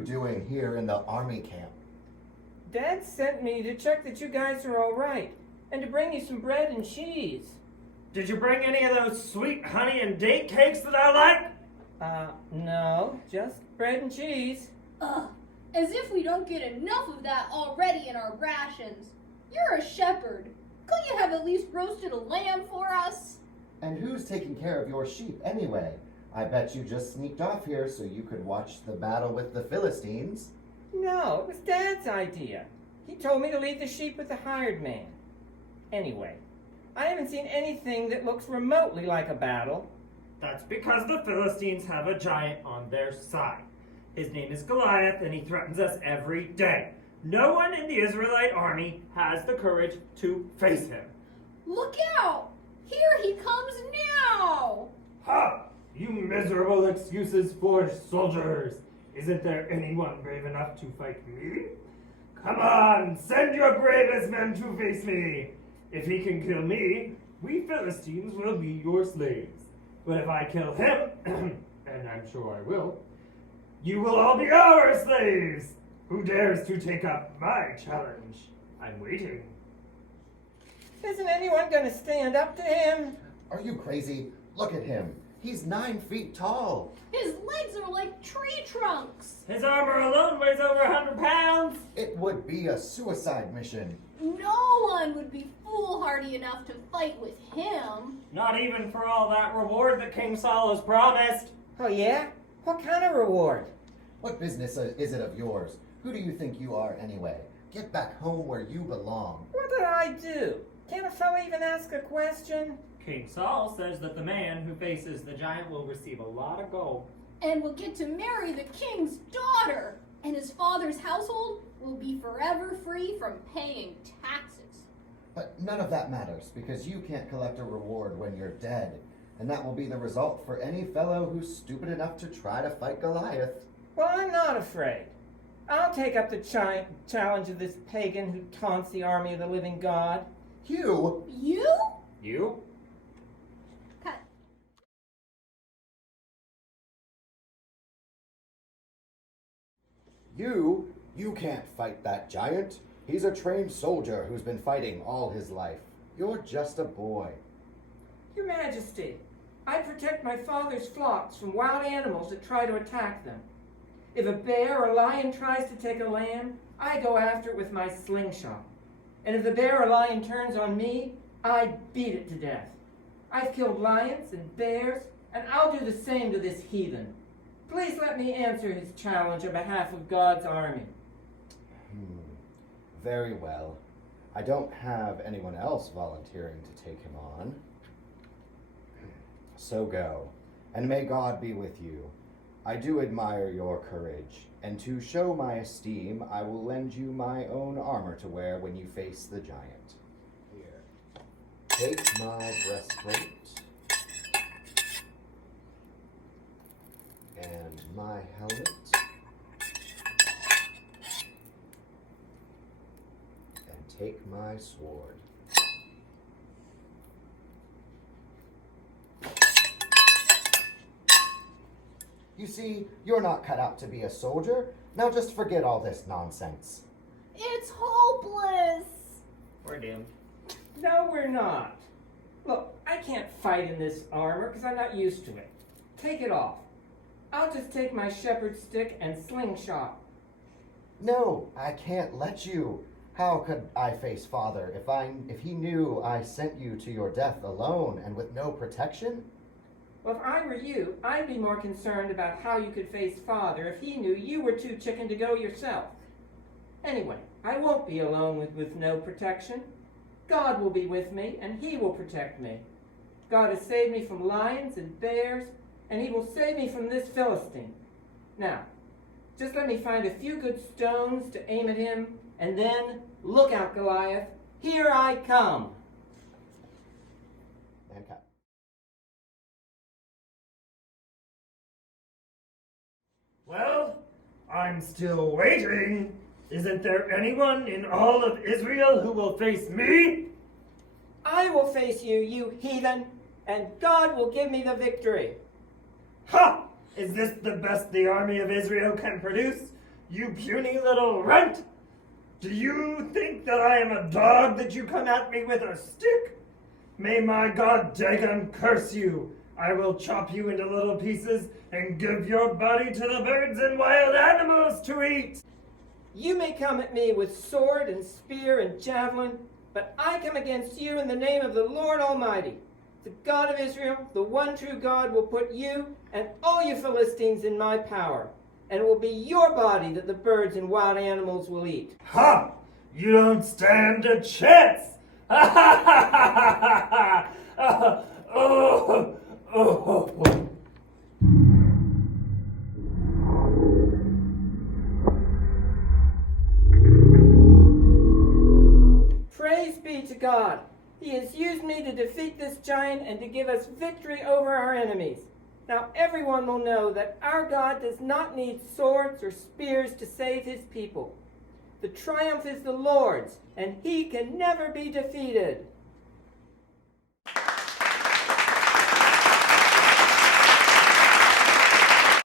you doing here in the army camp? Dad sent me to check that you guys are all right, and to bring you some bread and cheese. Did you bring any of those sweet honey and date cakes that I like? No, just bread and cheese. As if we don't get enough of that already in our rations. You're a shepherd. Couldn't you have at least roasted a lamb for us? And who's taking care of your sheep anyway? I bet you just sneaked off here so you could watch the battle with the Philistines. No, it was Dad's idea. He told me to leave the sheep with the hired man. Anyway, I haven't seen anything that looks remotely like a battle. That's because the Philistines have a giant on their side. His name is Goliath, and he threatens us every day. No one in the Israelite army has the courage to face him. Look out! Here he comes now! Ha! You miserable excuses for soldiers! Isn't there anyone brave enough to fight me? Come on, send your bravest men to face me! If he can kill me, we Philistines will be your slaves. But if I kill him, and I'm sure I will, you will all be our slaves! Who dares to take up my challenge? I'm waiting. Isn't anyone going to stand up to him? Are you crazy? Look at him. He's 9 feet tall. His legs are like tree trunks. His armor alone weighs over 100 pounds. It would be a suicide mission. No one would be foolhardy enough to fight with him. Not even for all that reward that King Saul has promised. Oh yeah? What kind of reward? What business is it of yours? Who do you think you are anyway? Get back home where you belong. What did I do? Can't a fellow even ask a question? King Saul says that the man who faces the giant will receive a lot of gold. And will get to marry the king's daughter. And his father's household will be forever free from paying taxes. But none of that matters, because you can't collect a reward when you're dead. And that will be the result for any fellow who's stupid enough to try to fight Goliath. Well, I'm not afraid. I'll take up the challenge of this pagan who taunts the army of the living God. You? You? You? Cut. You can't fight that giant. He's a trained soldier who's been fighting all his life. You're just a boy. Your Majesty, I protect my father's flocks from wild animals that try to attack them. If a bear or lion tries to take a lamb, I go after it with my slingshot. And if the bear or lion turns on me, I beat it to death. I've killed lions and bears, and I'll do the same to this heathen. Please let me answer his challenge on behalf of God's army. Very well. I don't have anyone else volunteering to take him on. So go, and may God be with you. I do admire your courage, and to show my esteem, I will lend you my own armor to wear when you face the giant. Here, take my breastplate and my helmet. And take my sword. You see, you're not cut out to be a soldier. Now just forget all this nonsense. It's hopeless. We're doomed. No, we're not. Look, I can't fight in this armor because I'm not used to it. Take it off. I'll just take my shepherd's stick and slingshot. No, I can't let you. How could I face Father if he knew I sent you to your death alone and with no protection? Well, if I were you, I'd be more concerned about how you could face Father if he knew you were too chicken to go yourself. Anyway, I won't be alone with no protection. God will be with me, and he will protect me. God has saved me from lions and bears, and he will save me from this Philistine. Now, just let me find a few good stones to aim at him, and then, look out, Goliath, here I come. And cut. Well, I'm still waiting. Isn't there anyone in all of Israel who will face me? I will face you, you heathen, and God will give me the victory. Ha! Is this the best the army of Israel can produce? You puny little runt! Do you think that I am a dog that you come at me with a stick? May my god Dagon curse you! I will chop you into little pieces and give your body to the birds and wild animals to eat! You may come at me with sword and spear and javelin, but I come against you in the name of the Lord Almighty. The God of Israel, the one true God, will put you and all you Philistines in my power, and it will be your body that the birds and wild animals will eat. Ha! You don't stand a chance! Ha ha ha ha ha! Oh, oh. Praise be to God. He has used me to defeat this giant and to give us victory over our enemies. Now everyone will know that our God does not need swords or spears to save his people. The triumph is the Lord's, and he can never be defeated.